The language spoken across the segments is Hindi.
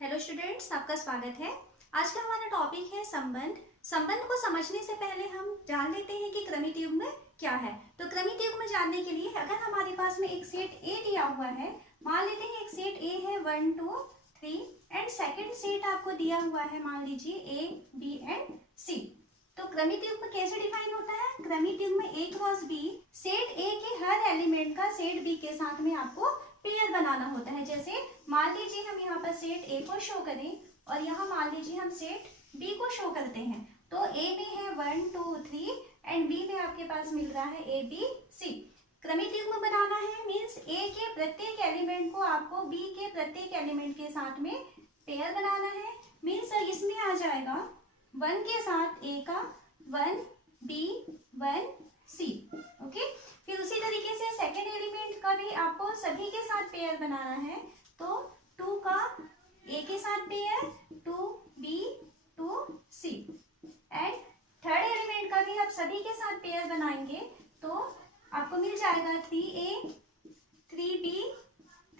हेलो स्टूडेंट्स, आपका स्वागत है। आज का हमारा टॉपिक है संबंध। संबंध को समझने से पहले हम जान लेते हैं कि क्रमिक युग्म क्या है। तो क्रमिक युग्म जानने के लिए अगर हमारे पास में एक सेट ए दिया हुआ है, मान लेते हैं एक सेट ए है 1 2 3 एंड सेकंड सेट आपको दिया हुआ है, मान लीजिए ए बी एंड सी। तो क्रमिक युग्म कैसे डिफाइन होता है? क्रमिक युग्म ए क्रॉस बी, सेट ए के हर एलिमेंट का सेट बी के साथ में आपको पेयर बनाना होता है। जैसे मान लीजिए हम यहाँ पर सेट ए को शो करें और यहाँ मान लीजिए हम सेट बी को शो करते हैं। तो ए में है 1 2 3 एंड बी में आपके पास मिल रहा है ए बी सी। क्रमिक युग्म बनाना है मीन्स ए के प्रत्येक एलिमेंट को आपको बी के प्रत्येक एलिमेंट के साथ में पेयर बनाना है। मीन्स इसमें आ जाएगा 1 के साथ ए का 1 बी 1 सी। ओके, फिर उसी तरीके से सेकेंड एलिमेंट का भी आपको सभी के साथ पेयर बनाना है। तो 2 का ए के साथ pair, 2 B 2 C and third element का भी आप सभी के साथ पेयर बनाएंगे तो आपको मिल जाएगा 3a 3b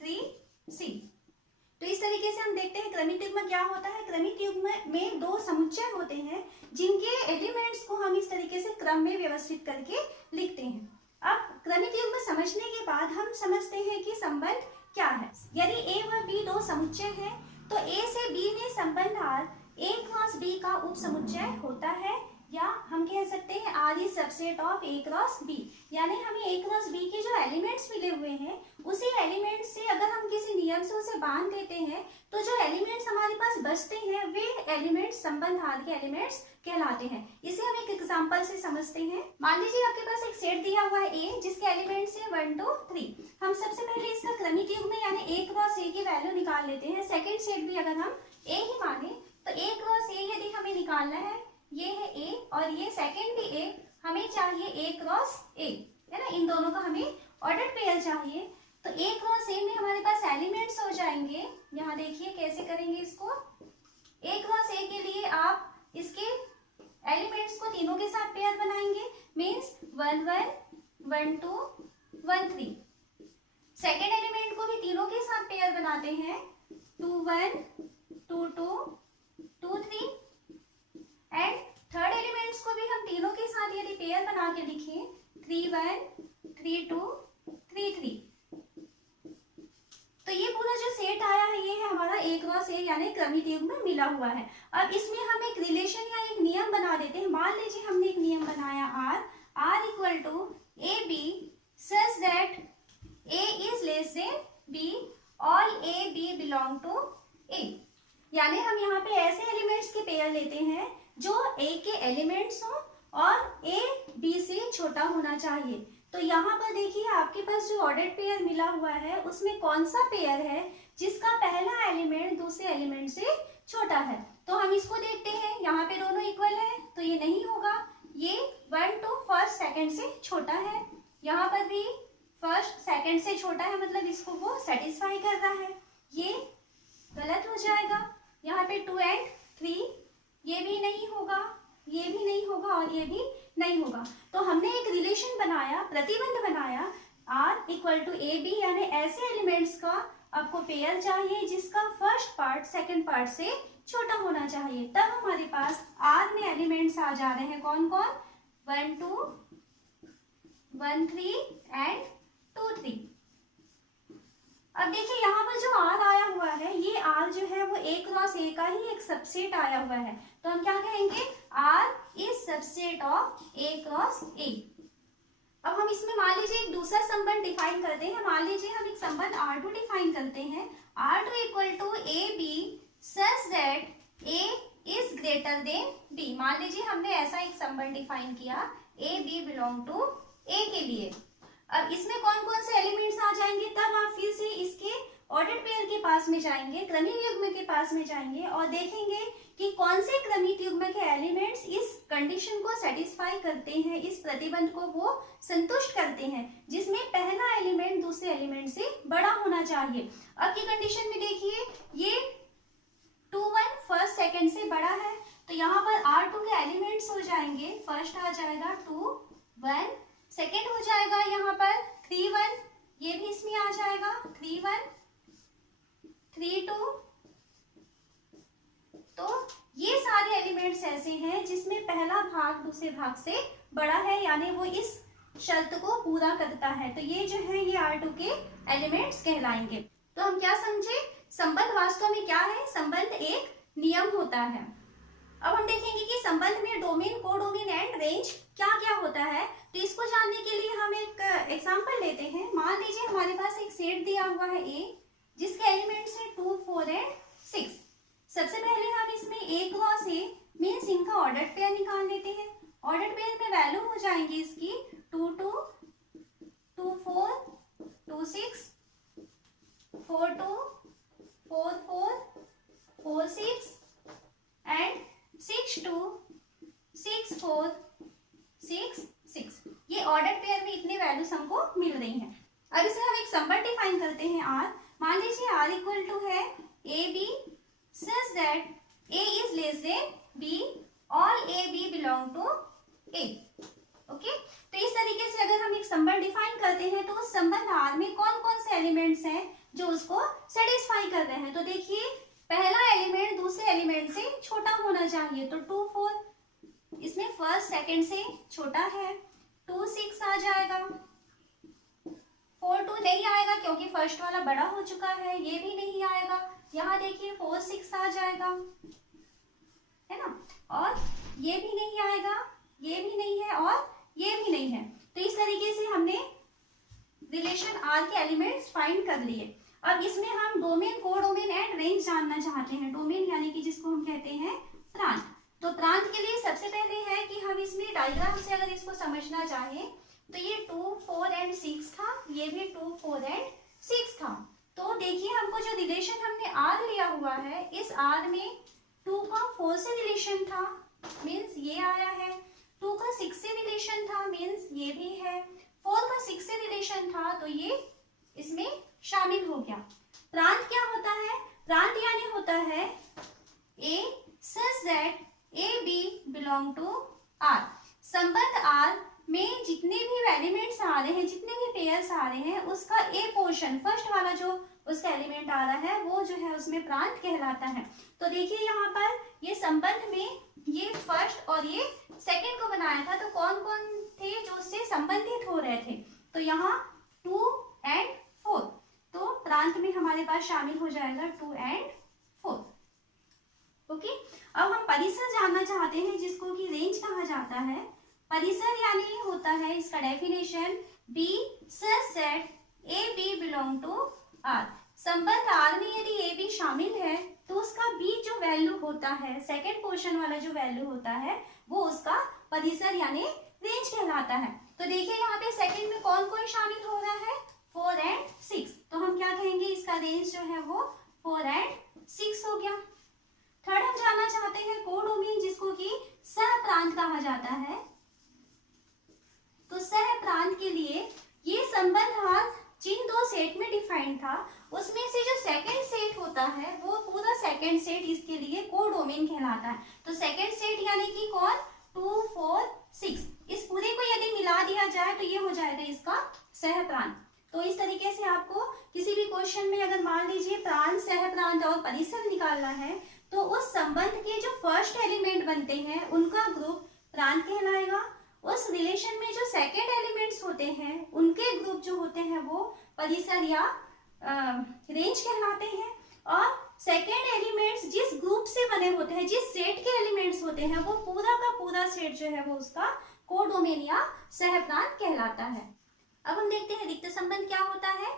3c। तो इस तरीके से हम देखते हैं क्रमिक युग्म क्या होता है। क्रमिक युग्म में दो समुच्चय होते हैं जिनके एलिमेंट्स को हम इस तरीके से क्रम में व्यवस्थित करके लिखते हैं। अब क्रमिक युग्म समझने के बाद हम समझते हैं कि संबंध क्या है। यदि ए व बी दो समुच्चय है तो ए से बी में संबंध आर ए क्रॉस बी का उप समुच्चय होता है, या हम कह सकते हैं R is subset of A cross B. यानी हमें ए क्रॉस बी के जो एलिमेंट्स मिले हुए हैं उसी एलिमेंट्स से अगर हम किसी नियम से उसे बांध देते हैं तो जो एलिमेंट्स हमारे पास बचते हैं वे एलिमेंट्स संबंध आर के एलिमेंट्स कहलाते हैं। इसे हम एक एग्जांपल से समझते हैं। मान लीजिए आपके पास एक सेट दिया हुआ है ए जिसके एलिमेंट्स है 1 2 3। हम सबसे पहले इसका क्रमिक युग्म यानी ए क्रॉस ए की वैल्यू निकाल लेते हैं। सेकेंड सेट भी अगर हम ए ही माने तो ए क्रॉस ए यदि हमें निकालना है, ये है ए और ये सेकेंड भी ए, हमें चाहिए ए क्रॉस ए, है ना। इन दोनों का हमें ऑर्डर पेयर चाहिए। तो ए क्रॉस ए में हमारे पास एलिमेंट्स हो जाएंगे। यहाँ देखिए कैसे करेंगे इसको। ए क्रॉस ए के लिए आप इसके एलिमेंट्स को तीनों के साथ पेयर बनाएंगे। मीन्स 1 1 1 2 1 3। सेकेंड एलिमेंट को भी तीनों के साथ पेयर बनाते हैं 2 1 2 2 2 3 एंड थर्ड एलिमेंट्स को भी हम तीनों के साथ यदि पेयर बना के लिखें 3 1 3 2 3 3। तो ये पूरा जो सेट आया है ये है हमारा ए क्रॉस ए यानी क्रमिक युग्म में मिला हुआ है। अब इसमें हम एक रिलेशन या एक नियम बना देते हैं। मान लीजिए हमने एक नियम बनाया R equal to A B such that A is less than B, all A B belong to A. यानी हम यहाँ पे ऐसे एलिमेंट्स के पेयर लेते हैं जो ए के एलिमेंट्स हो और ए बी से छोटा होना चाहिए। तो यहाँ पर देखिए आपके पास जो ऑर्डर्ड पेयर मिला हुआ है उसमें कौन सा पेयर है जिसका पहला एलिमेंट दूसरे एलिमेंट से छोटा है। तो हम इसको देखते हैं, यहाँ पे दोनों इक्वल है तो ये नहीं होगा। ये 1 2 फर्स्ट सेकंड से छोटा है, यहाँ पर भी फर्स्ट सेकंड से छोटा है, मतलब इसको वो सेटिस्फाई कर रहा है। ये गलत हो जाएगा। यहाँ पे 2 एंड 3 ये भी नहीं होगा, ये भी नहीं होगा और ये भी नहीं होगा। तो हमने एक रिलेशन बनाया, प्रतिबंध बनाया R equal to A B, यानी ऐसे एलिमेंट्स का आपको पेयर चाहिए जिसका फर्स्ट पार्ट सेकंड पार्ट से छोटा होना चाहिए। तब हमारे पास R में एलिमेंट्स आ जा रहे हैं कौन कौन, 1 2 1 3 एंड 2 3। अब देखिए यहाँ पर जो R आया हुआ है ये R जो है वो ए क्रॉस ए का ही एक सबसेट आया हुआ है। तो हम क्या कहेंगे, R is subset of A cross ए। अब हम इसमें मान लीजिए एक दूसरा संबंध डिफाइन करते हैं। मान लीजिए हम एक संबंध R2 डिफाइन करते हैं। R2 equal to A B such that A is greater than B. मान लीजिए हमने ऐसा एक संबंध डिफाइन किया A B belong to A के लिए। अब इसमें कौन कौन से एलिमेंट्स आ जाएंगे, तब आप फिर से इसके ऑर्डर्ड पेयर के पास में जाएंगे, क्रमिक युग्म के पास में जाएंगे और देखेंगे कि कौन से क्रमिक युग्म के एलिमेंट्स इस कंडीशन को सेटिस्फाई करते हैं, इस प्रतिबंध को वो संतुष्ट करते हैं जिसमें पहला एलिमेंट दूसरे एलिमेंट से बड़ा होना चाहिए। अब की कंडीशन में देखिए ये 2 1 फर्स्ट सेकेंड से बड़ा है तो यहाँ पर R2 के एलिमेंट्स हो जाएंगे, फर्स्ट आ जाएगा 2 1, सेकेंड हो जाएगा यहाँ पर 3 1, ये भी इसमें आ जाएगा 3 1 3 2 तो ये सारे एलिमेंट्स ऐसे हैं जिसमें पहला भाग दूसरे भाग से बड़ा है, यानी वो इस शर्त को पूरा करता है। तो ये जो है ये R2 के एलिमेंट्स कहलाएंगे। तो हम क्या समझे, संबंध वास्तव में क्या है, संबंध एक नियम होता है। अब हम देखेंगे कि संबंध में डोमेन, कोडोमेन एंड रेंज क्या क्या होता है। तो इसको जानने के लिए हम एक एग्जांपल लेते हैं। मान लीजिए हमारे पास एक सेट दिया हुआ है A, जिसके एलिमेंट्स हैं 2, 4 एंड 6। सबसे पहले हम इसमें A क्रॉस A मीन्स इनका ऑर्डर्ड पेयर निकाल लेते हैं। ऑर्डर्ड पेयर में वैल्यू हो जाएंगी इसकी 2, 2, 2, 4, 2, 6, 4, 2, 4, 4, 4, 6 एंड 6, 2, 6, 4, 6, 6। ये ऑर्डर पेयर में इतने वैल्यूज हमको मिल रही हैं। अब इसे हम एक संबंध डिफाइन करते हैं R। मान लीजिए R इक्वल टू है AB such that A is less than B, all AB belong to A। Okay, तो इस तरीके से अगर हम एक संबंध डिफाइन करते हैं तो उस संबंध R में कौन कौन से एलिमेंट्स हैं जो उसको सेटिस्फाई कर रहे हैं। तो देखिए, पहला एलिमेंट दूसरे एलिमेंट से छोटा होना चाहिए। तो 2, 4 इसमें फर्स्ट सेकंड से छोटा है। 2, 6 आ जाएगा। 4, 2 नहीं आएगा क्योंकि फर्स्ट वाला बड़ा हो चुका है। ये भी नहीं आएगा। यहाँ देखिए 4, 6 आ जाएगा, है ना। और ये भी नहीं आएगा, ये भी नहीं है और ये भी नहीं है। तो इस तरीके से हमने रिलेशन R के एलिमेंट्स फाइंड कर लिए। अब इसमें हम डोमेन, कोडोमेन एंड रेंज जानना चाहते हैं। डोमेन यानी कि जिसको हम कहते हैं प्रांत। तो प्रांत के लिए सबसे पहले है कि हम इसमें डायग्राम से अगर इसको समझना चाहें तो ये 2, 4 एंड 6 था, ये भी 2, 4 एंड 6 था। तो देखिए हमको जो रिलेशन हमने R लिया हुआ है, इस R में 2 का 4 से रिलेशन था, मीन्स ये आया है। 2 का 6 से रिलेशन था, मीन्स ये भी है। 4 का 6 से रिलेशन था तो ये इसमें शामिल हो गया। प्रांत क्या होता है, प्रांत यानी होता है A such that A, B belong to R। संबंध R में जितने भी एलिमेंट्स आ रहे हैं, जितने भी पेयर्स आ रहे हैं, उसका A पोर्शन, फर्स्ट वाला जो उसका एलिमेंट आ रहा है वो जो है उसमें प्रांत कहलाता है। तो देखिए यहाँ पर ये संबंध में ये फर्स्ट और ये सेकंड को बनाया था। तो कौन कौन थे जो उससे संबंधित हो रहे थे, तो यहाँ 2 एंड 4। तो प्रांत में हमारे पास शामिल हो जाएगा 2 एंड 4। ओके, अब हम परिसर जानना चाहते हैं जिसको कि रेंज कहा जाता है। परिसर यानी होता है इसका definition B such that AB belong to R। संबंध R में यदि AB शामिल है तो उसका B जो वैल्यू होता है, सेकेंड पोर्शन वाला जो वैल्यू होता है, वो उसका परिसर यानी रेंज कहलाता है। तो देखिए यहाँ पे सेकेंड में कौन कौन शामिल हो रहा है, 4 एंड 6। तो हम क्या कहेंगे, इसका रेंज जो है वो 4 एंड 6 हो गया। थर्ड हम जानना चाहते हैं कोडोमेन, जिसको कि सह प्रांत कहा जाता है। तो सह प्रांत के लिए ये संबंध जिन 2 सेट में डिफाइंड था, उसमें से जो सेकंड सेट होता है वो पूरा सेकंड सेट इसके लिए कोडोमेन कहलाता है। तो सेकंड सेट यानी कि कौन, 2, 4, 6, इस पूरे को यदि मिला दिया जाए तो ये हो जाएगा इसका सह प्रांत। तो इस तरीके से आपको किसी भी क्वेश्चन में अगर मान लीजिए प्रांत, सह प्रांत और परिसर निकालना है तो उस संबंध के जो फर्स्ट एलिमेंट बनते हैं उनका ग्रुप प्रांत कहलाएगा। उस रिलेशन में जो सेकेंड एलिमेंट्स होते हैं उनके ग्रुप जो होते हैं वो परिसर या रेंज कहलाते हैं। और सेकेंड एलिमेंट्स जिस ग्रुप से बने होते हैं, जिस सेट के एलिमेंट्स होते हैं, वो पूरा का पूरा सेट जो है वो उसका कोडोमेन या सहप्रांत कहलाता है। अब हम देखते हैं रिक्त संबंध क्या होता है।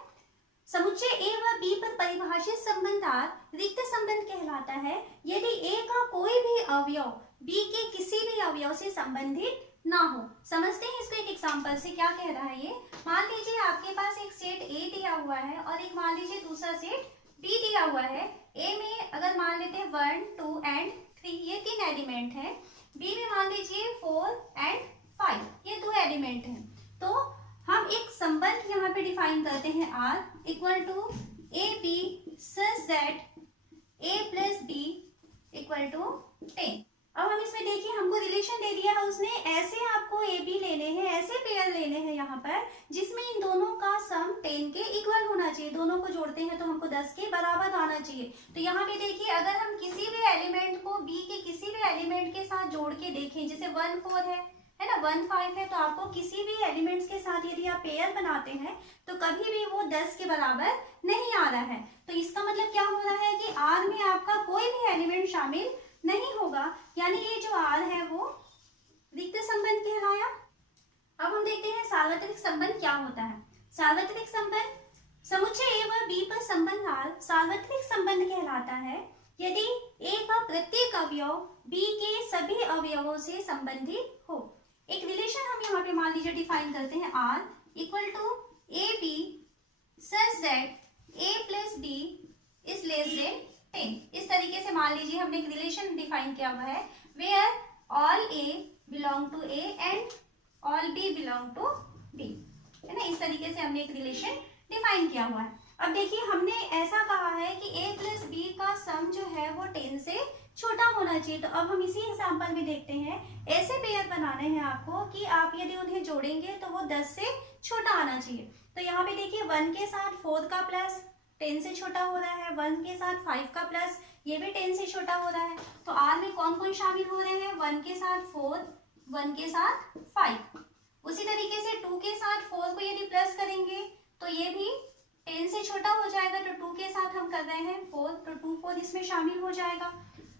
समुच्चय A व B पर परिभाषित संबंध R रिक्त संबंध कहलाता है यदि A का कोई भी अवयव B के किसी भी अवयव से संबंधित ना हो। समझते हैं इसको एक एग्जांपल से, क्या कह रहा है ये। मान लीजिए आपके पास एक सेट A दिया हुआ है और एक मान लीजिए दूसरा सेट B दिया हुआ है। A में अगर मान लेते हैं 1, 2 एंड 3, ये 3 एलिमेंट है। B में मान लीजिए 4 एंड 5, ये 2 एलिमेंट हैं। तो हम एक संबंध यहाँ पे डिफाइन करते हैं R equal to AB such that A plus B equal to 10। अब हम इसमें देखिए हमको रिलेशन दे दिया है उसने, ऐसे आपको AB लेने हैं, ऐसे पेयर लेने हैं यहाँ पर जिसमें इन दोनों का सम 10 के इक्वल होना चाहिए, दोनों को जोड़ते हैं तो हमको 10 के बराबर आना चाहिए। तो यहाँ पे देखिए अगर हम किसी भी एलिमेंट को बी के किसी भी एलिमेंट के साथ जोड़ के देखें, जैसे 1 4 है ना, 1 5 है, तो आपको किसी भी एलिमेंट्स के साथ यदि आप पेयर बनाते हैं तो कभी भी वो 10 के बराबर नहीं आ रहा है। तो इसका मतलब क्या हो रहा है कि आर में आपका कोई भी एलिमेंट शामिल नहीं होगा, यानी ये जो आर है वो रिक्त संबंध कहलाया। अब हम देखते हैं सार्वत्रिक संबंध क्या होता है। सार्वत्रिक संबंध समुच्चय ए व बी पर संबंध आर सार्वत्रिक संबंध कहलाता है यदि ए का प्रत्येक अवयव बी के सभी अवयवों से संबंधित हो। एक रिलेशन हम यहाँ पे मान लीजिए डिफाइन करते हैं, R equal to A B such that A plus B is less than 10। इस तरीके से मान लीजिए हमने एक रिलेशन डिफाइन किया हुआ है, where all A belong to A and all B belong to B, है ना। इस तरीके से हमने एक रिलेशन डिफाइन किया हुआ है। अब देखिए हमने ऐसा कहा है कि a प्लस बी का सम जो है वो 10 से छोटा होना चाहिए। तो अब हम इसी एग्जांपल में देखते हैं, ऐसे पेयर बनाने हैं आपको कि आप यदि उन्हें जोड़ेंगे तो वो 10 से छोटा आना चाहिए। तो यहाँ पे देखिए 1 के साथ 4 का प्लस 10 से छोटा हो रहा है, 1 के साथ 5 का प्लस ये भी 10 से छोटा हो रहा है। तो आर में कौन कौन शामिल हो रहे हैं, 1 के साथ 4, 1 के साथ 5। उसी तरीके से 2 के साथ 4 को यदि प्लस करेंगे तो ये भी 10 से छोटा हो जाएगा। तो 2 के साथ हम कर रहे हैं 4, तो 2 4 इसमें शामिल हो जाएगा।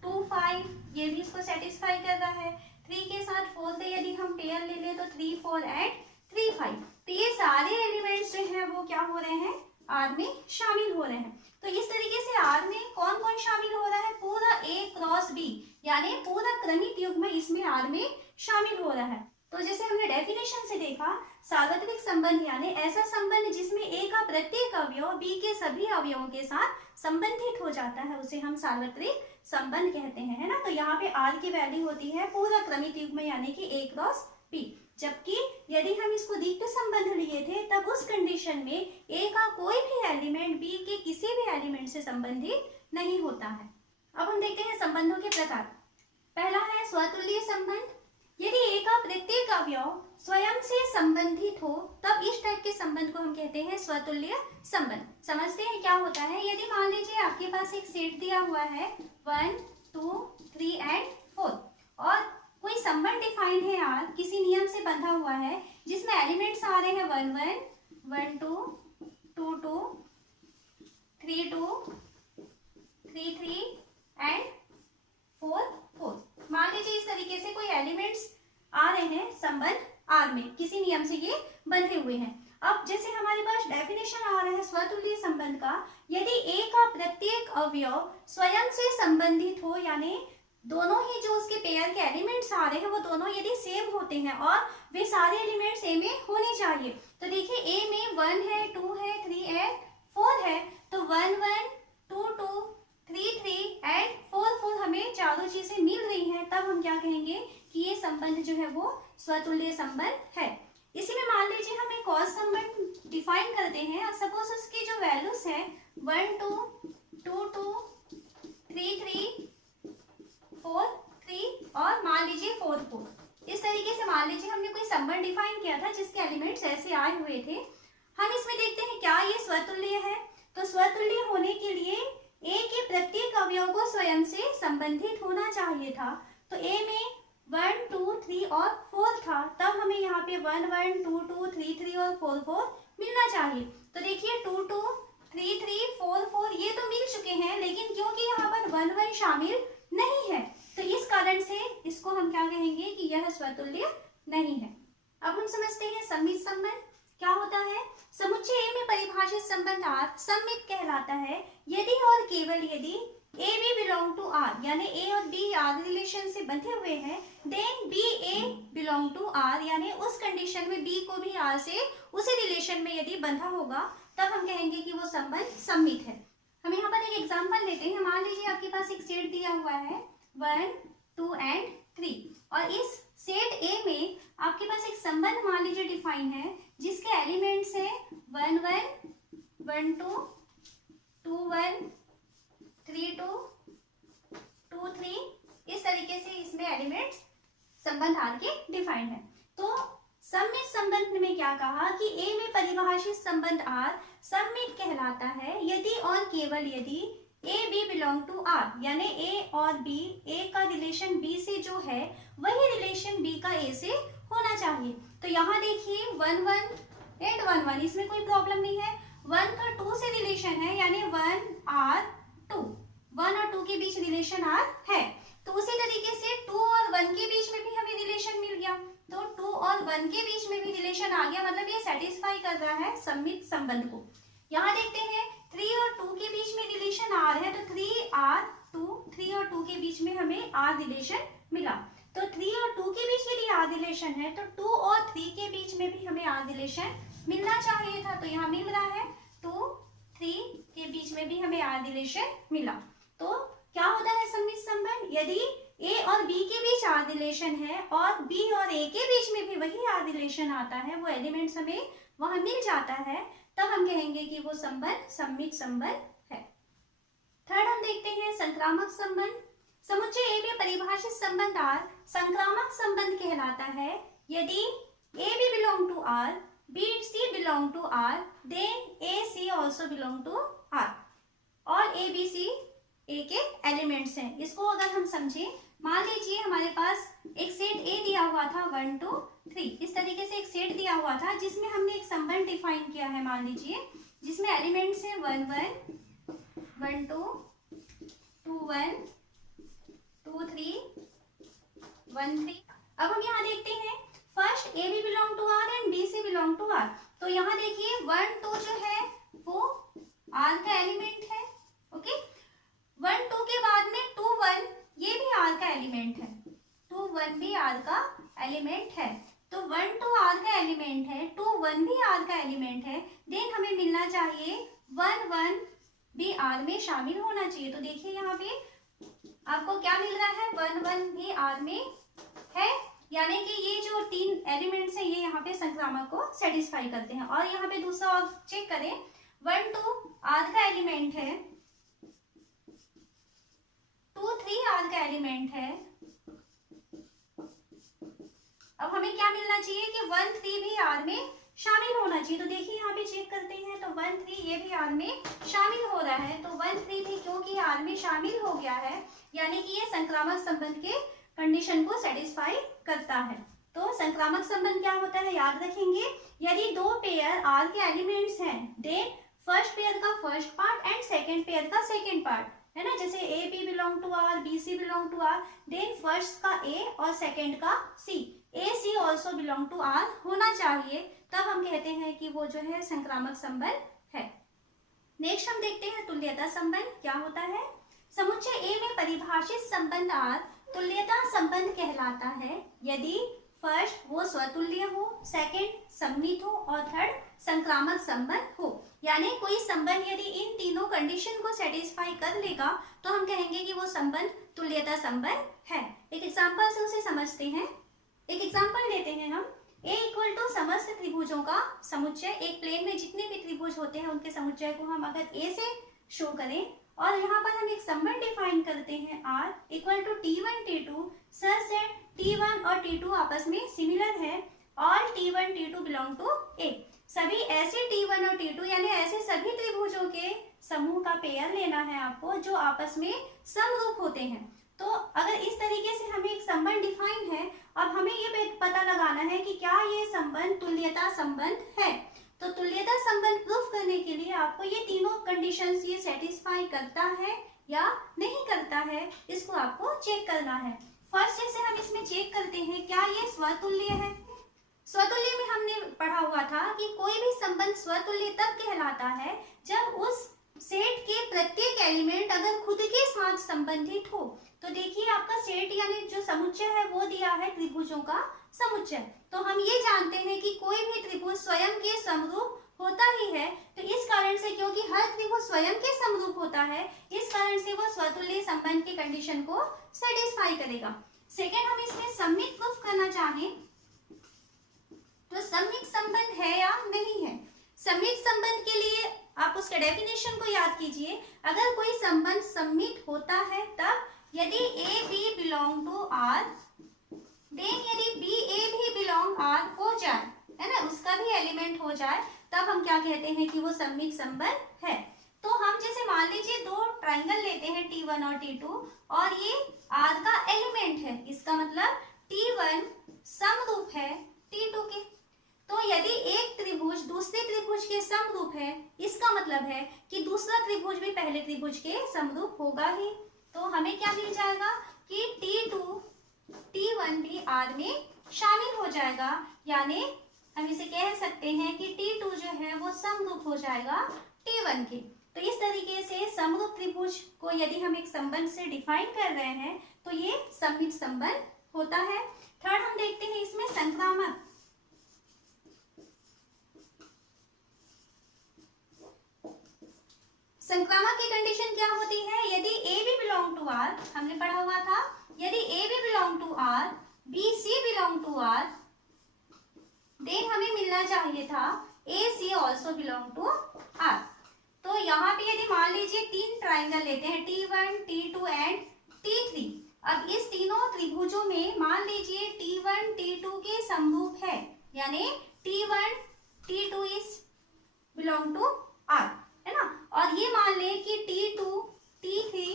2 5 ये भी इसको सेटिस्फाई कर रहा है। 3 के साथ 4 से यदि हम पेयर ले लें तो 3 4 एंड 3 5। तो ये सारे एलिमेंट्स जो हैं वो क्या हो रहे हैं, आर में शामिल हो रहे हैं। तो इस तरीके से आर में कौन कौन शामिल हो रहा है, पूरा ए क्रॉस बी यानी पूरा क्रमिक युग्म इसमें आर में शामिल हो रहा है। तो जैसे हमने डेफिनेशन से देखा, सार्वत्रिक संबंध यानी ऐसा संबंध जिसमें ए का प्रत्येक अवयव बी के सभी अवयवों के साथ संबंधित हो जाता है, उसे हम सार्वत्रिक संबंध कहते हैं, है ना। तो यहाँ पे आर की वैल्यू होती है पूरा क्रमिक युग्म यानी कि ए क्रॉस बी। जबकि यदि हम इसको रिक्त संबंध लिए थे तब उस कंडीशन में ए का कोई भी एलिमेंट बी के किसी भी एलिमेंट से संबंधित नहीं होता है। अब हम देखते हैं संबंधों के प्रकार। पहला है स्वतुल्य संबंध। यदि ए का प्रत्येक अवयव स्वयं से संबंधित हो तब इस टाइप के संबंध को हम कहते हैं स्वतुल्य संबंध। समझते हैं क्या होता है। यदि मान लीजिए आपके पास एक सेट दिया हुआ है 1 2 3 एंड 4 और कोई संबंध डिफाइन है आर, किसी नियम से बंधा हुआ है जिसमें एलिमेंट्स आ रहे हैं 1 1 1 2 2 2 3 2 3 3 एंड 4 4। मान लीजिए इस तरीके से कोई एलिमेंट्स आ रहे हैं संबंध आर में, किसी नियम से ये बंधे हुए हैं। अब जैसे हमारे पास डेफिनेशन आ रहा है स्वतुल्य संबंध का, यदि ए का प्रत्येक अवयव स्वयं से संबंधित हो यानी दोनों ही जो उसके पेयर के एलिमेंट्स आ रहे हैं वो दोनों यदि सेम होते हैं और वे सारे एलिमेंट्स ए में होने चाहिए। तो देखिए ए में 1 है 2 है 3 एंड 4 है, तो 1 1 2 2 3 3 एंड 4 4 हमें चारों चीजें मिल रही हैं, तब हम क्या कहेंगे कि ये संबंध जो है वो स्वतुल्य संबंध है। इसी में मान लीजिए हम एक और संबंध डिफाइन करते हैं और सपोज उसकी जो वैल्यूज है 1 2 2 2 3 3 4 3 और मान लीजिए 4 4। इस तरीके से मान लीजिए हमने कोई संबंध डिफाइन किया था जिसके एलिमेंट्स ऐसे आए हुए थे। हम इसमें देखते हैं क्या ये स्वतुल्य है। तो स्वतुल्य होने के लिए ए के प्रत्येक अवयव को स्वयं से संबंधित होना चाहिए था। तो ए में 1 2 3 और 4 था, तब हमें यहाँ पे 1 1 2 2 3 3 और 4 4 मिलना चाहिए। तो देखिए 2 2 3 3 4 4 ये तो मिल चुके हैं, लेकिन क्योंकि यहाँ पर 1 1 शामिल नहीं है तो इस कारण से इसको हम क्या कहेंगे कि यह स्वतुल्य नहीं है। अब हम समझते हैं सममित संबंध क्या होता है। समुच्चय ए में परिभाषित संबंध आर सममित कहलाता है यदि और केवल यदि A B belong to R यानी ए और बी आर रिलेशन से बंधे हुए हैं, then B A belong to R यानी उस कंडीशन में बी को भी आर से उसी रिलेशन में यदि बंधा होगा तब हम कहेंगे कि वो संबंध सममित है। हम यहाँ पर एक एग्जांपल लेते हैं। मान लीजिए आपके पास एक सेट दिया हुआ है 1 2 एंड 3 और इस सेट ए में आपके पास एक संबंध मान लीजिए डिफाइन है जिसके एलिमेंट्स है 1 1 1 2 2 1 3 2 2 3। इस तरीके से इसमें एलिमेंट्स संबंध आर के डिफाइंड है। तो सममित संबंध में क्या कहा कि ए में परिभाषित संबंध आर सममित कहलाता है यदि और केवल यदि A B belong to R, यानी ए और बी, ए का रिलेशन बी से जो है वही रिलेशन बी का ए से होना चाहिए। तो यहाँ देखिए 1 1 एंड 1 1, इसमें कोई प्रॉब्लम नहीं है। 1 का 2 से रिलेशन है, यानी 1 आर 2, 1 और 2 के बीच रिलेशन आर है। तो उसी तरीके से 2 और 1 के बीच में भी हमें रिलेशन मिल गया, तो 2 और 1 के बीच में भी रिलेशन आ गया, मतलब ये सेटिस्फाई कर रहा है सममित संबंध को। यहाँ देखते हैं 3 और 2 के बीच में रिलेशन आर है, तो 3 और 2 के बीच में हमें आर रिलेशन मिला। तो 3 और 2 के बीच यदि आर रिलेशन है तो 2 और 3 के बीच में भी हमें आर रिलेशन मिलना चाहिए था, तो यहाँ मिल रहा है। 2 3 के बीच में भी हमें आर रिलेशन मिला। तो क्या होता है सममित संबंध? यदि ए और बी के बीच आर रिलेशन है और बी और ए के बीच में भी वही आर रिलेशन आता है, वो एलिमेंट्स हमें वहां मिल जाता है, तब हम कहेंगे कि वो संबंध सममित संबंध है। थर्ड हम देखते हैं संक्रामक संबंध। समुच्चय ए में परिभाषित संबंध आर संक्रामक संबंध कहलाता है यदि A B belong to R, B C belong to R, then A C also belong to R. और ए बी सी ए के एलिमेंट्स हैं। इसको अगर हम समझे, मान लीजिए हमारे पास एक सेट ए दिया हुआ था 1 2 3, इस तरीके से एक सेट दिया हुआ था जिसमें हमने एक संबंध डिफाइन किया है, मान लीजिए, जिसमें एलिमेंट्स हैं 1 1 1 2 2 1 2 3 1 3। अब हम यहाँ देखते हैं first A B belong to R and B C belong to R. तो यहाँ देखिए 1 2 जो है वो आर का एलिमेंट है, ओके। 1 2 के बाद में 2 1 ये भी आर का एलिमेंट है, 2 1 भी आर का एलिमेंट है। तो 1 2 आर का एलिमेंट है, 2 1 भी आर का एलिमेंट है, देन हमें मिलना चाहिए 1 1 भी आर में शामिल होना चाहिए। तो देखिए यहाँ पे आपको क्या मिल रहा है, 1 1 भी आर में है, यानी कि ये जो 3 एलिमेंट्स हैं ये यहाँ पे संक्रामक को सेटिस्फाई करते हैं। और यहाँ पे दूसरा और चेक करें, 1 2 आर का एलिमेंट है, 2 3 आर का एलिमेंट है। अब हमें क्या मिलना चाहिए कि 1 3 भी आर में शामिल होना चाहिए। तो देखिए यहाँ पे चेक करते हैं, तो 1 3 ये भी आर में शामिल हो रहा है, तो 1 3 भी क्योंकि आर में शामिल हो गया है, यानी कि ये संक्रामक संबंध के कंडीशन को सेटिस्फाई करता है। तो संक्रामक संबंध क्या होता है, याद रखेंगे, यदि 2 पेयर आर के एलिमेंट्स हैं, देन फर्स्ट पेयर का first part and second pair का सेकेंड पार्ट, है ना, जैसे A B belong to R, B C belong to R, then first का ए और सेकेंड का C, A C also belong to R होना चाहिए, तब हम कहते हैं कि वो जो है संक्रामक संबंध है। नेक्स्ट हम देखते हैं तुल्यता संबंध क्या होता है। समुच्चय ए में परिभाषित संबंध आर तुल्यता संबंध कहलाता है यदि फर्स्ट वो स्वतुल्य हो, सेकंड सममित हो और थर्ड संक्रामक संबंध हो। यानी कोई संबंध यदि इन तीनों कंडीशन को सेटिस्फाई कर लेगा तो हम कहेंगे कि वो संबंध तुल्यता संबंध है। एक एग्जांपल से उसे समझते हैं। एक एग्जांपल लेते हैं हम, A इक्वल टू समस्त त्रिभुजों का समुच्चय, एक प्लेन में जितने भी त्रिभुज होते हैं उनके समुच्चय को हम अगर A से शो करें और यहाँ पर हम एक संबंध डिफाइन करते हैं R equal to T1 T2 such that T1 और T2 आपस में सिमिलर है और T1 T2 belong to A। सभी ऐसे T1 और T2 यानी ऐसे सभी त्रिभुजों के समूह का पेयर लेना है आपको जो आपस में समरूप होते हैं। तो अगर इस तरीके से हमें एक संबंध डिफाइन है, अब हमें ये पता लगाना है कि क्या ये संबंध तुल्यता संबंध है। तो तुल्यता संबंध प्रूफ करने के लिए आपको ये तीनों कंडीशंस ये सेटिस्फाई करता है या नहीं करता है, इसको आपको चेक करना है। फर्स्ट जैसे हम इसमें चेक करते हैं क्या ये स्वतुल्य है। स्वतुल्य में हमने पढ़ा हुआ था कि कोई भी संबंध स्वतुल्य तब कहलाता है जब उस सेट के प्रत्येक एलिमेंट अगर खुद के साथ संबंधित हो। तो देखिए आपका सेट यानी जो समुच्चय है वो दिया है त्रिभुजों का समुच्चय। तो हम ये जानते हैं कि कोई भी त्रिभुज स्वयं के समरूप होता ही है, तो इस कारण से क्योंकि हर त्रिभुज स्वयं के समरूप होता है, इस कारण से वो स्वतुल्य संबंध की कंडीशन को सेटिस्फाई करेगा। सेकेंड, हम इसमें सममित प्रूफ करना चाहें तो सममित संबंध है या नहीं है। सममित संबंध के लिए आप उसके डेफिनेशन को याद कीजिए। अगर कोई संबंध सममित होता है तब यदि A B belong to R, then यदि बी ए भी बिलोंग आर हो जाए, है ना, उसका भी एलिमेंट हो जाए, तब हम क्या कहते हैं कि वो सममित संबंध है। तो हम जैसे मान लीजिए दो ट्राइंगल लेते हैं T1 और T2 और ये R का एलिमेंट है, इसका मतलब T1 समरूप है T2 के। तो यदि एक त्रिभुज दूसरे त्रिभुज के समरूप है, इसका मतलब है कि दूसरा त्रिभुज भी पहले त्रिभुज के समरूप होगा ही। तो हमें क्या मिल जाएगा कि T2 T1 भी R में शामिल हो जाएगा, यानी हम इसे कह सकते हैं कि T2 जो है वो समरूप हो जाएगा T1 के। तो इस तरीके से समरूप त्रिभुज को यदि हम एक संबंध से डिफाइन कर रहे हैं तो ये सममित संबंध होता है। थर्ड हम देखते हैं इसमें संक्रामक। संक्रामक की कंडीशन क्या होती है, यदि A B belong to R, हमने पढ़ा हुआ था, यदि A B belong to R, B C belong to R, then हमें मिलना चाहिए था A C also belong to R. तो यहाँ पे यदि मान लीजिए तीन ट्राइंगल लेते हैं T1, T2 एंड T3। अब इस तीनों त्रिभुजों में मान लीजिए T1 T2 के समरूप है, यानी T1 T2 is belong to R, है ना, और ये मान लें कि T2 T3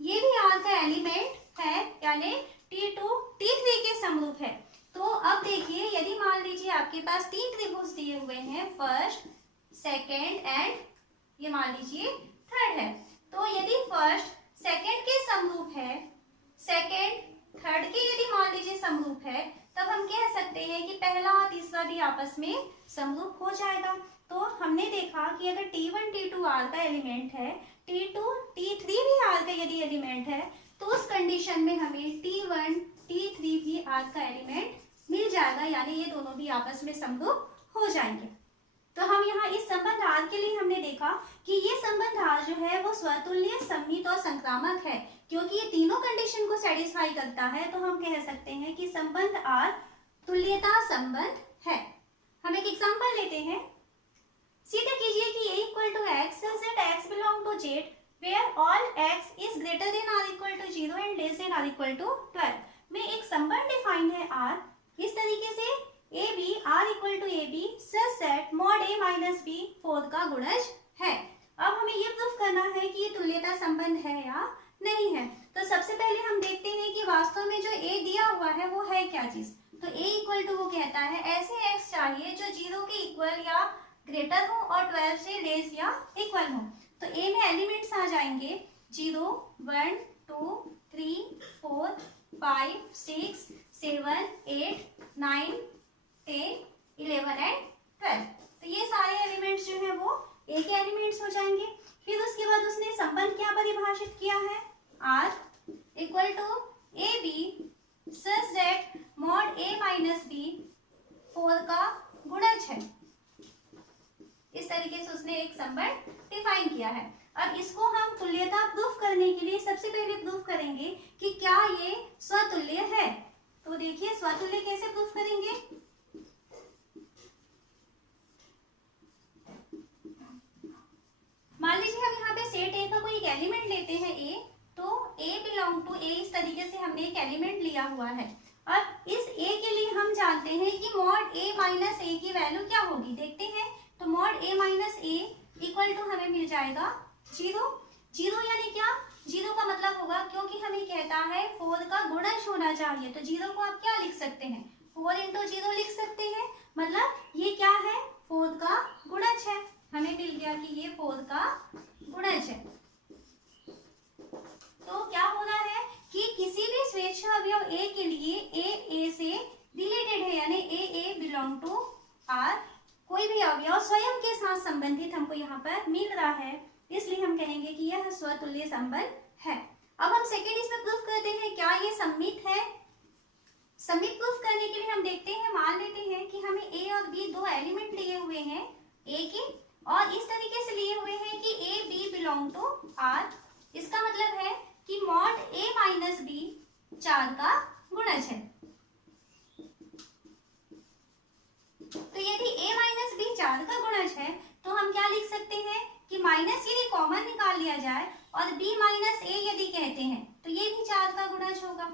ये भी R का एलिमेंट है, यानी T2 T3 के समरूप है। तो अब देखिए यदि मान लीजिए आपके पास तीन त्रिभुज दिए हुए हैं, फर्स्ट, सेकेंड एंड ये मान लीजिए थर्ड है, तो यदि फर्स्ट सेकेंड के समरूप है, सेकेंड थर्ड के यदि मान लीजिए समरूप है, तब हम कह सकते हैं कि पहला और तीसरा भी आपस में समरूप हो जाएगा। तो हमने देखा कि अगर T1 T2 R का एलिमेंट है, T2 T3 भी R का यदि एलिमेंट है, तो उस कंडीशन में हमें T1 T3 भी R का एलिमेंट मिल जाएगा, यानी ये दोनों भी आपस में समरूप हो जाएंगे। तो हम यहाँ इस संबंध R के लिए हमने देखा कि ये संबंध R जो है वो स्वतुल्य, सममित और संक्रामक है, क्योंकि ये तीनों कंडीशन को सेटिस्फाई करता है। तो हम कह सकते हैं कि संबंध R तुल्यता संबंध है। हम एक एग्जांपल लेते हैं। सीधा कीजिए कि A equal to X such x belong to Z where all x is greater than r equal to 0 and less than r equal to 12 में एक संबंध डिफाइन है R इस तरीके से A B R equal to A B such that mod A minus B 4 का गुणज है। अब हमें ये प्रूफ करना है कि ये तुल्यता संबंध है या नहीं है। तो सबसे पहले हम देखते हैं कि वास्तव में जो ए दिया हुआ है वो है क्या चीज। तो ए इक्वल टू वो कहता है ऐसे एक्स चाहिए जो 0 के इक्वल या ग्रेटर हो और 12 से लेस या इक्वल हो। तो ए में एलिमेंट्स आ जाएंगे 0, 1, 2, 3, 4, 5, 6, 7, 8, 9, 10, 11 एंड 12। तो ये सारे एलिमेंट्स जो है वो ए के एलिमेंट्स हो जाएंगे। फिर उसके बाद उसने संबंध क्या परिभाषित किया है, R equal to A B such that mod A minus B 4 का गुणज है। इस तरीके से उसने एक संबंध डिफाइन किया है। अब इसको हम तुल्यता प्रूफ करने के लिए सबसे पहले प्रूफ करेंगे कि क्या ये स्वतुल्य है। तो देखिए स्वतुल्य कैसे प्रूफ करेंगे। मान लीजिए हम यहाँ पे सेट ए का कोई एक एलिमेंट लेते हैं ए, तो ए बिलोंग टू ए इस तरीके से हमने एक एलिमेंट लिया हुआ है। अब इस ए के लिए हम जानते हैं कि मॉड ए माइनस ए की वैल्यू क्या होगी, देखते हैं। तो mod A minus A equal to हमें मिल जाएगा 0। 0 यानी क्या, 0 का मतलब होगा क्योंकि हमें कहता है 4 का गुणज होना चाहिए, तो 0 को आप क्या लिख सकते हैं, 4 इंटू 0 लिख सकते हैं। मतलब ये क्या है, 4 का गुणज है। हमें मिल गया कि ये 4 का गुणज है। तो क्या हो रहा है कि किसी भी स्वेच्छा अवयव ए के लिए ए से रिलेटेड है, यानी ए बिलोंग टू आर। कोई भी अवयव स्वयं के साथ संबंधित हमको यहाँ पर मिल रहा है, इसलिए हम कहेंगे कि यह स्वतुल्य संबंध है। अब हम सेकेंड इसमें प्रूफ करते हैं क्या ये सममित है। सममित प्रूफ करने के लिए हम देखते हैं, मान लेते हैं कि हमें ए और बी दो एलिमेंट लिए हुए हैं ए के, और इस तरीके से लिए हुए हैं कि A B belong to R. इसका मतलब है कि मॉड ए माइनस बी 4 का गुणज है। तो यदि a माइनस बी 4 का गुणज है तो हम क्या लिख सकते हैं कि माइनस यदि कॉमन निकाल लिया जाए और b माइनस ए यदि कहते हैं तो ये भी 4 का गुणज होगा।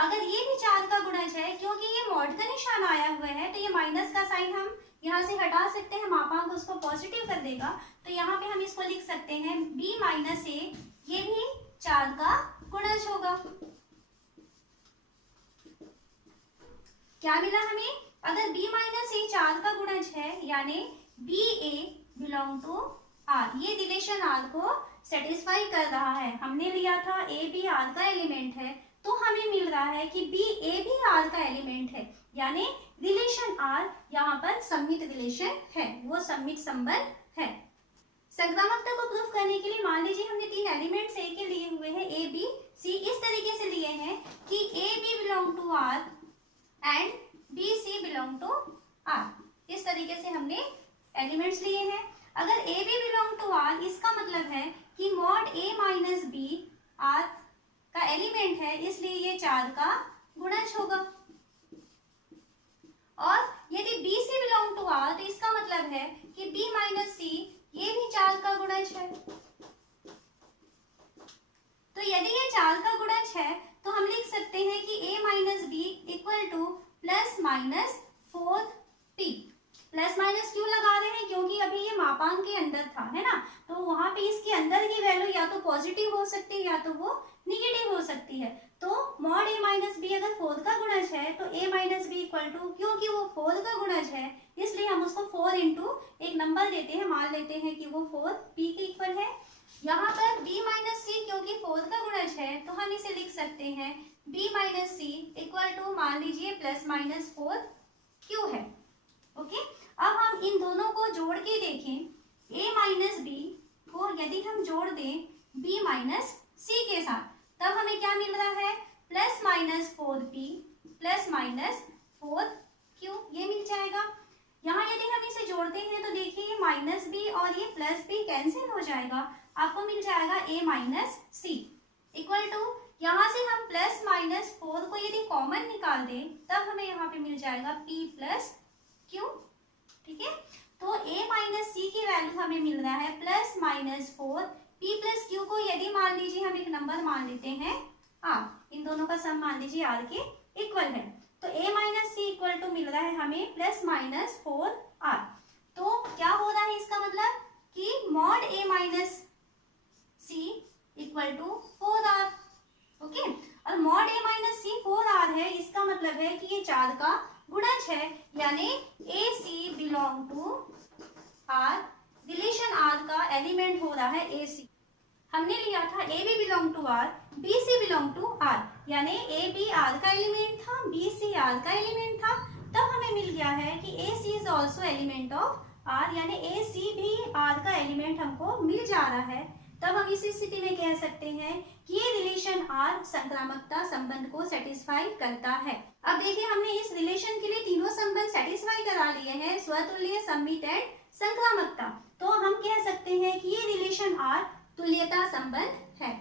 अगर ये भी 4 का गुणज है, क्योंकि ये मॉड का निशान आया हुआ है, तो ये माइनस का साइन हम यहाँ से हटा सकते हैं, मापांक उसको पॉजिटिव कर देगा। तो यहाँ पे हम इसको लिख सकते हैं b माइनस ए, ये भी 4 का गुणज होगा। क्या मिला हमें? अगर b माइनस ए 4 का गुणज है, यानी B A belong to R, ये रिलेशन आर को सेटिस्फाई कर रहा है। हमने लिया था ए बी आर का एलिमेंट है, तो हमें मिल रहा है कि बी ए भी आर का एलिमेंट है, यानी रिलेशन आर यहाँ पर सममित रिलेशन है, वो सममित संबंध है। संक्रामकता को प्रूफ करने के लिए मान लीजिए हमने 3 एलिमेंट्स ए के लिए हुए हैं, ए बी सी, इस तरीके से लिए हैं कि A B belong to R and B C belong to R. इस तरीके से हमने एलिमेंट्स लिए हैं। अगर A B belong to R, इसका मतलब है कि mod A minus B R का एलिमेंट है, इसलिए ये 4 का गुणज होगा। और यदि B C belong to R, तो इसका मतलब है कि बी माइनस सी, ये भी 4 का गुणज है। तो यदि ये 4 का गुणज है, तो हम लिख सकते हैं कि a minus B equal to plus minus 4p। Plus minus क्यों लगा रहे हैं? क्योंकि अभी ये मापांक के अंदर था, है ना, तो वहां पे इसके अंदर की वैल्यू या तो पॉजिटिव हो सकती है या तो वो निगेटिव हो सकती है। तो मॉड a माइनस बी अगर 4 का गुणज है, तो a minus B equal to, क्योंकि वो 4 का गुणज है, इसलिए हम उसको 4 इंटू एक नंबर देते हैं, मान लेते हैं कि वो 4p के इक्वल है। यहाँ पर b माइनस सी क्योंकि 4 का गुणज है, तो हम इसे लिख सकते हैं b minus C equal to, मान लीजिए प्लस माइनस 4q है। ओके, अब हम इन दोनों को जोड़ के देखें, a माइनस बी को यदि हम जोड़ दें b माइनस सी के साथ, तब हमें क्या मिल रहा है? Plus minus 4p plus minus 4q, ये मिल जाएगा। यहाँ यदि हम इसे जोड़ते हैं तो देखिए ये माइनस बी और ये प्लस बी कैंसिल हो जाएगा, आपको मिल जाएगा a minus C equal to, यहाँ से हम प्लस माइनस 4 को यदि कॉमन निकाल दें, तब हमें यहाँ पे मिल जाएगा p प्लस q। ठीक है, तो a माइनस सी की वैल्यू हमें मिल रहा है plus minus 4, p plus q को यदि मान लीजिए हम एक नंबर मान लेते हैं r, इन दोनों का सम मान लीजिए r के इक्वल है, तो a minus C equal to मिल रहा है हमें प्लस माइनस 4r। तो क्या हो रहा है इसका मतलब कि mod a minus C equal to 4r। Okay, और mod a minus C 4r है, इसका मतलब है कि ये 4 का गुणज है, यानी A C belong to R, relation R का एलिमेंट हो रहा है ए सी। हमने लिया था A B belong to R, B C belong to R, यानी ए बी आर का एलिमेंट था, बी सी आर का एलिमेंट था, तब हमें मिल गया है कि A C is also element of R, यानी ए सी भी आर का एलिमेंट हमको मिल जा रहा है। तब हम इस स्थिति में कह सकते हैं कि ये रिलेशन आर संक्रामकता संबंध को सेटिस्फाई करता है। अब देखिए हमने इस रिलेशन के लिए तीनों संबंध सेटिस्फाई करा लिए हैं, स्वतुल्य, सममित एंड संक्रामकता। तो हम कह सकते हैं कि ये रिलेशन आर तुल्यता संबंध है।